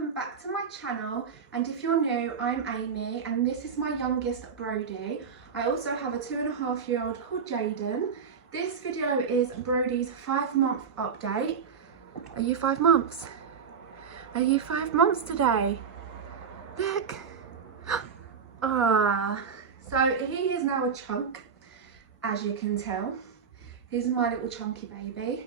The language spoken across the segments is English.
welcome back to my channel, and if you're new, I'm Amy and this is my youngest Brody. I also have a 2.5-year-old called Jayden. This video is Brody's 5-month update. Are you 5 months? Are you 5 months today? Look. Ah, so he is now a chunk, as you can tell. He's my little chunky baby.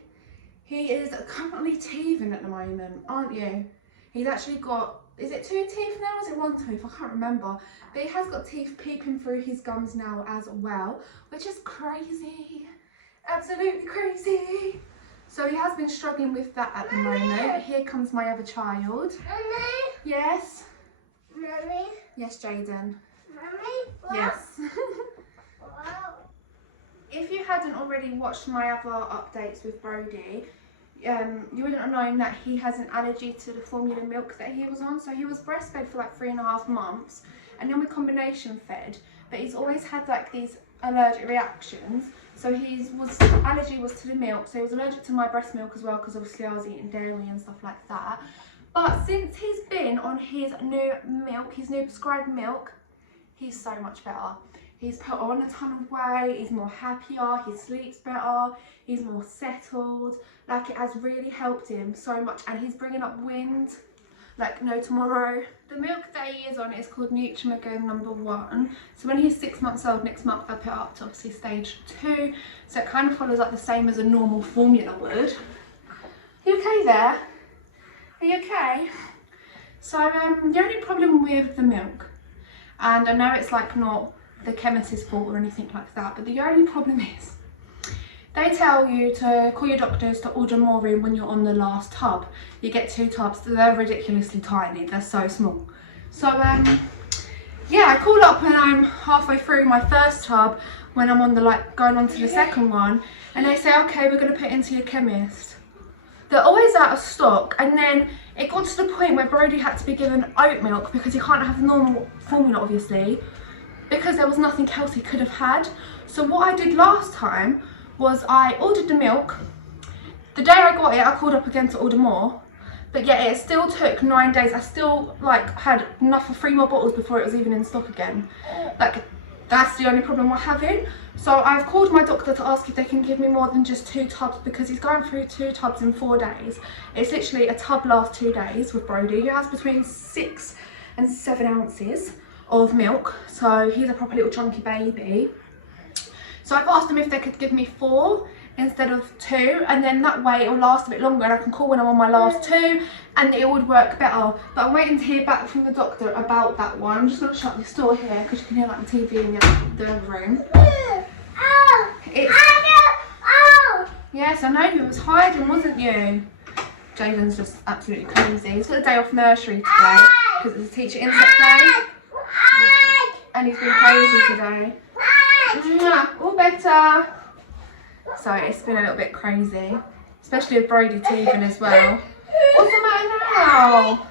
He is currently teething at the moment, aren't you? He's actually got, is it 2 teeth now? Is it 1 tooth? I can't remember. But he has got teeth peeping through his gums now as well, which is crazy. Absolutely crazy. So he has been struggling with that at the moment. Here comes my other child. Mummy? Yes? Mummy? Yes, Jayden. Mummy? What? Yes. Wow. If you hadn't already watched my other updates with Brody, you wouldn't have known that he has an allergy to the formula milk that he was on. So he was breastfed for like 3.5 months and then we combination fed, but he's always had like these allergic reactions. So his allergy was to the milk, so he was allergic to my breast milk as well, because obviously I was eating dairy and stuff like that. But since he's been on his new milk, his new prescribed milk, he's so much better. He's put on a ton of weight, he's more happier, he sleeps better, he's more settled. Like, it has really helped him so much, and he's bringing up wind like no tomorrow. The milk that he is on is called Nutrimagon #1. So when he's 6 months old, next month I put it up to obviously stage 2. So it kind of follows like the same as a normal formula would. Are you okay there? Are you okay? So the only problem with the milk, and I know it's like not the chemist's fault or anything like that, but the only problem is they tell you to call your doctors to order more in when you're on the last tub. You get 2 tubs, they're ridiculously tiny, they're so small. So yeah, I call up when I'm halfway through my first tub, when I'm on the going on to the second one, and they say, okay, we're going to put it into your chemist. They're always out of stock, and then it got to the point where Brody had to be given oat milk because he can't have the normal formula, obviously, because there was nothing else he could have had. So what I did last time was I ordered the milk. The day I got it, I called up again to order more, but yeah, it still took 9 days. I still had enough for 3 more bottles before it was even in stock again. That's the only problem we're having. So I've called my doctor to ask if they can give me more than just 2 tubs, because he's going through 2 tubs in 4 days. It's literally a tub lasts 2 days with Brody. He has between 6 and 7 ounces of milk, so he's a proper little chunky baby. So I've asked them if they could give me 4 instead of 2, and then that way it will last a bit longer and I can call when I'm on my last 2 and it would work better. But I'm waiting to hear back from the doctor about that one. I'm just going to shut this door here because you can hear like the TV in the other room. Yes, I know, you was hiding, wasn't you? Jayden's just absolutely crazy. He's got a day off nursery today because it's a teacher insect day. And he's been crazy today. All better. So it's been a little bit crazy, especially with Brody teething as well. What's the matter now?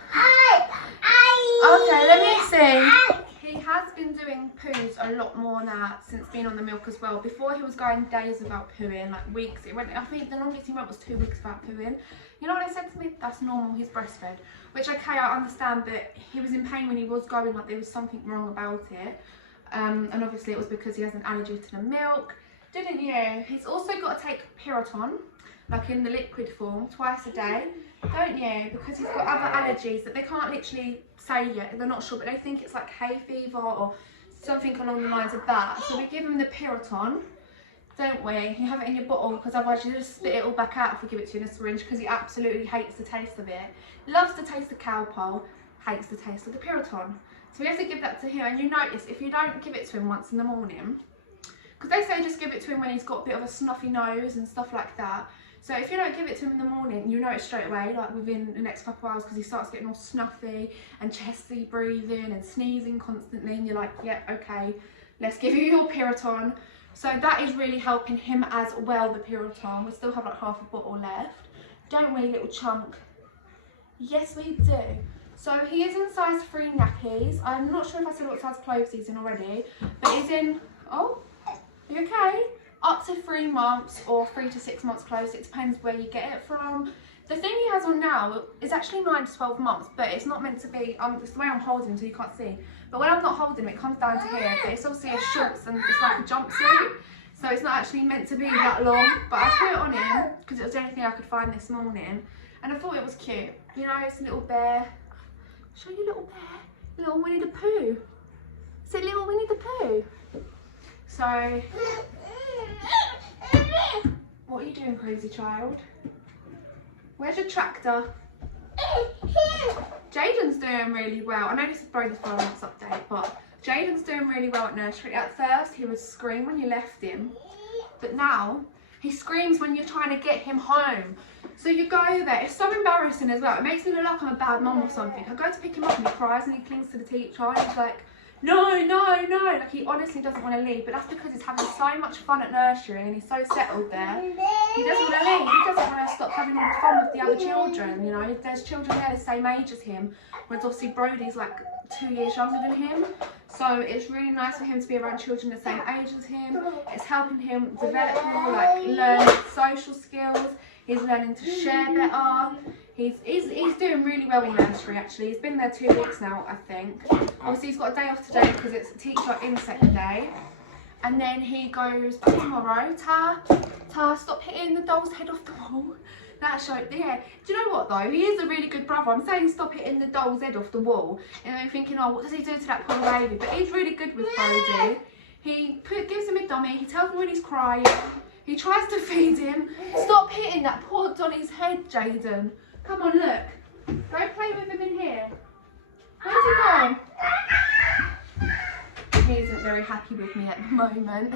Okay, let me see. He has been doing poos a lot more now since being on the milk as well. Before he was going days without pooing, like weeks. It went, I think the longest he went was 2 weeks without pooing. You know what they said to me? That's normal, he's breastfed. Which, okay, I understand, but he was in pain when he was going, like there was something wrong about it. And obviously it was because he has an allergy to the milk. Didn't you? He's also got to take Puritan, like in the liquid form, twice a day. Don't you? Because he's got other allergies that they can't literally say yet. They're not sure, but they think it's like hay fever or something along the lines of that. So we give him the Puritan, don't we? You have it in your bottle, because otherwise you just spit it all back out if we give it to you in a syringe, because he absolutely hates the taste of it. Loves the taste of cowpole, hates the taste of the Puritan. So we have to give that to him, and you notice if you don't give it to him once in the morning, because they say just give it to him when he's got a bit of a snuffy nose and stuff like that. So if you don't give it to him in the morning, you notice straight away, like within the next couple of hours, because he starts getting all snuffy and chesty breathing and sneezing constantly, and you're like, yep, yeah, okay, let's give you your Puritan. So that is really helping him as well, the Puritan. We still have like half a bottle left. Don't we, little chunk? Yes, we do. So he is in size 3 nappies. I'm not sure if I said what size clothes he's in already, but he's in, oh, are you okay? Up to 3 months or 3 to 6 months clothes. It depends where you get it from. The thing he has on now is actually 9 to 12 months, but it's not meant to be, it's the way I'm holding him so you can't see. But when I'm not holding him, it comes down to here, but it's obviously a shorts and it's like a jumpsuit. So it's not actually meant to be that long, but I put it on him because it was the only thing I could find this morning. And I thought it was cute. You know, it's a little bear. Show you little bear. Little Winnie the Pooh. It's a little Winnie the Pooh. So, what are you doing, crazy child? Where's your tractor? Jayden's doing really well. I know this is Brodys Allergy update, but Jayden's doing really well at nursery. At first, he would scream when you left him, but now he screams when you're trying to get him home. So you go there. It's so embarrassing as well. It makes me look like I'm a bad mum or something. I go to pick him up and he cries and he clings to the teacher and he's like, no, no, no. Like he honestly doesn't want to leave, but that's because he's having so much fun at nursery and he's so settled there. He doesn't want to leave. He doesn't want to stop having all the fun with the other children. You know, there's children there the same age as him, whereas obviously Brody's like 2 years younger than him. So it's really nice for him to be around children the same age as him. It's helping him develop more, like learn social skills. He's learning to share better. He's doing really well in nursery actually. He's been there 2 weeks now, I think. Obviously he's got a day off today because it's teacher insect day. And then he goes back tomorrow. Ta, stop hitting the doll's head off the wall. That showed, yeah. Do you know what though? He is a really good brother. I'm saying stop hitting the doll's head off the wall. And I'm thinking, oh, what does he do to that poor baby? But he's really good with Brody. He gives him a dummy. He tells him when he's crying. He tries to feed him. Stop hitting that poor Donny's head, Jayden. Come on, look. Go play with him in here. Where's he gone? He isn't very happy with me at the moment.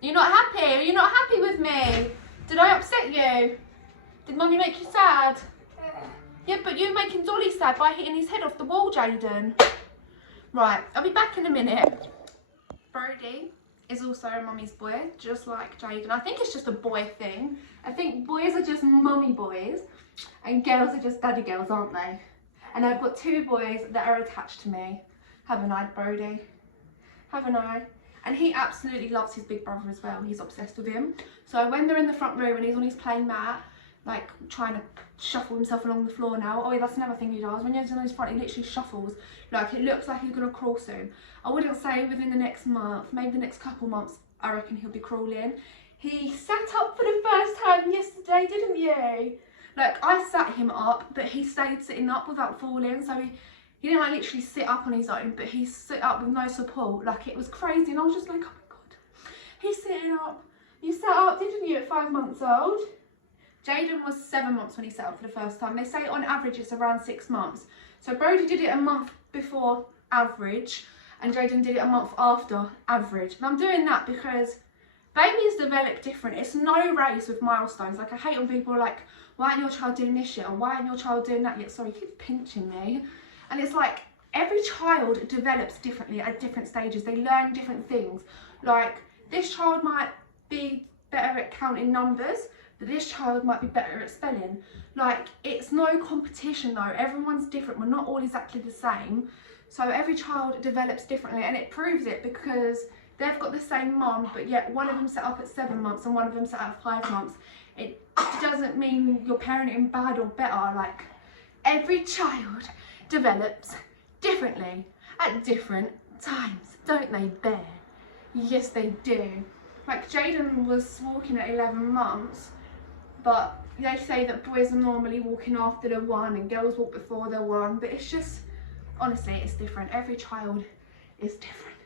You're not happy? Are you not happy with me? Did I upset you? Did Mummy make you sad? Yeah, but you're making Dolly sad by hitting his head off the wall, Jayden. Right, I'll be back in a minute. Brody is also a mummy's boy, just like Jayden. I think it's just a boy thing. I think boys are just mummy boys and girls are just daddy girls, aren't they? And I've got 2 boys that are attached to me. Haven't I, Brody? Haven't I? And he absolutely loves his big brother as well. He's obsessed with him. So when they're in the front room and he's on his playing mat, like trying to shuffle himself along the floor now. Oh yeah, that's another thing he does. When he's on his front, he literally shuffles. Like it looks like he's gonna crawl soon. I wouldn't say within the next month, maybe the next couple months, I reckon he'll be crawling. He sat up for the first time yesterday, didn't you? Like I sat him up, but he stayed sitting up without falling. So he didn't like literally sit up on his own, but he sit up with no support. Like it was crazy, and I was just like, oh my god, he's sitting up. You sat up, didn't you, at 5 months old? Jayden was 7 months when he sat up for the first time. They say on average it's around 6 months. So Brody did it a month before average, and Jayden did it a month after average. And I'm doing that because babies develop different. It's no race with milestones. Like I hate when people are like, why aren't your child doing this yet? Or why aren't your child doing that yet? Sorry, he keeps pinching me. And it's like, every child develops differently at different stages. They learn different things. Like, this child might be better at counting numbers, but this child might be better at spelling. Like, it's no competition though. Everyone's different. We're not all exactly the same. So every child develops differently, and it proves it because they've got the same mum, but yet one of them set up at 7 months and one of them set up at 5 months. It doesn't mean you're parenting bad or better. Like, every child develops differently at different times, don't they, Bear? Yes, they do. Like, Jayden was walking at 11 months, but they say that boys are normally walking after they're 1 and girls walk before they're 1, but it's just, honestly, it's different. Every child is different.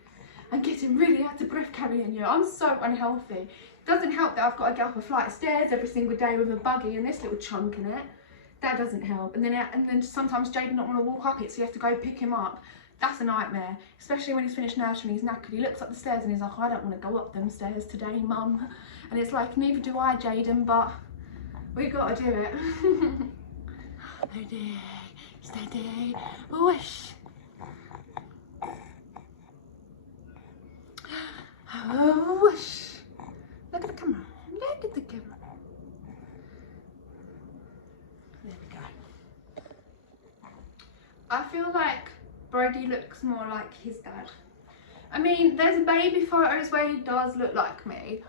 I'm getting really out of breath carrying you. I'm so unhealthy. It doesn't help that I've got to get up a flight of stairs every single day with a buggy and this little chunk in it. That doesn't help. And then sometimes Jayden don't want to walk up it, so you have to go pick him up. That's a nightmare, especially when he's finished nursery and he's knackered. He looks up the stairs and he's like, I don't want to go up them stairs today, Mum. And it's like, neither do I, Jayden, but we got to do it. Steady, steady, whoosh. Oh, whoosh. Look at the camera. Look at the camera. There we go. I feel like Brody looks more like his dad. I mean, there's baby photos where he does look like me,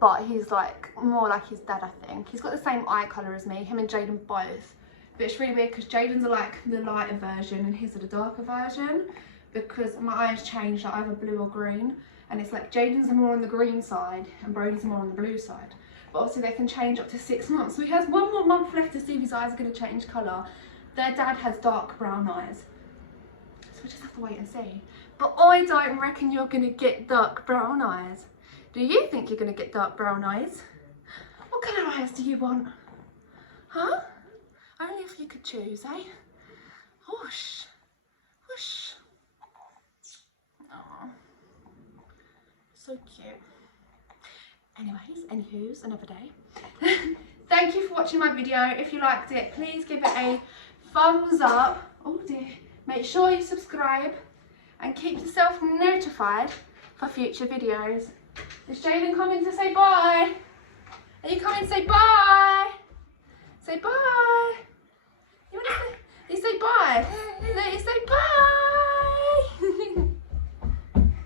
but he's like more like his dad, I think. He's got the same eye colour as me, him and Jayden both. But it's really weird because Jayden's are like the lighter version and his are the darker version, because my eyes change like either blue or green, and it's like Jayden's are more on the green side and Brody's are more on the blue side. But obviously they can change up to 6 months, so he has 1 more month left to see if his eyes are going to change colour. Their dad has dark brown eyes, so we just have to wait and see. But I don't reckon you're going to get dark brown eyes. Do you think you're going to get dark brown eyes? What colour eyes do you want? Huh? Only if you could choose, eh? Whoosh. Whoosh. Aww. So cute. Anyways, anywho's, another day. Thank you for watching my video. If you liked it, please give it a thumbs up. Oh dear. Make sure you subscribe and keep yourself notified for future videos. Is Jayden coming to say bye? Are you coming to say bye? Say bye. You want to say? You say bye. No, you say bye.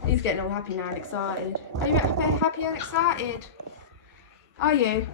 He's getting all happy now and excited. Are you happy and excited? Are you?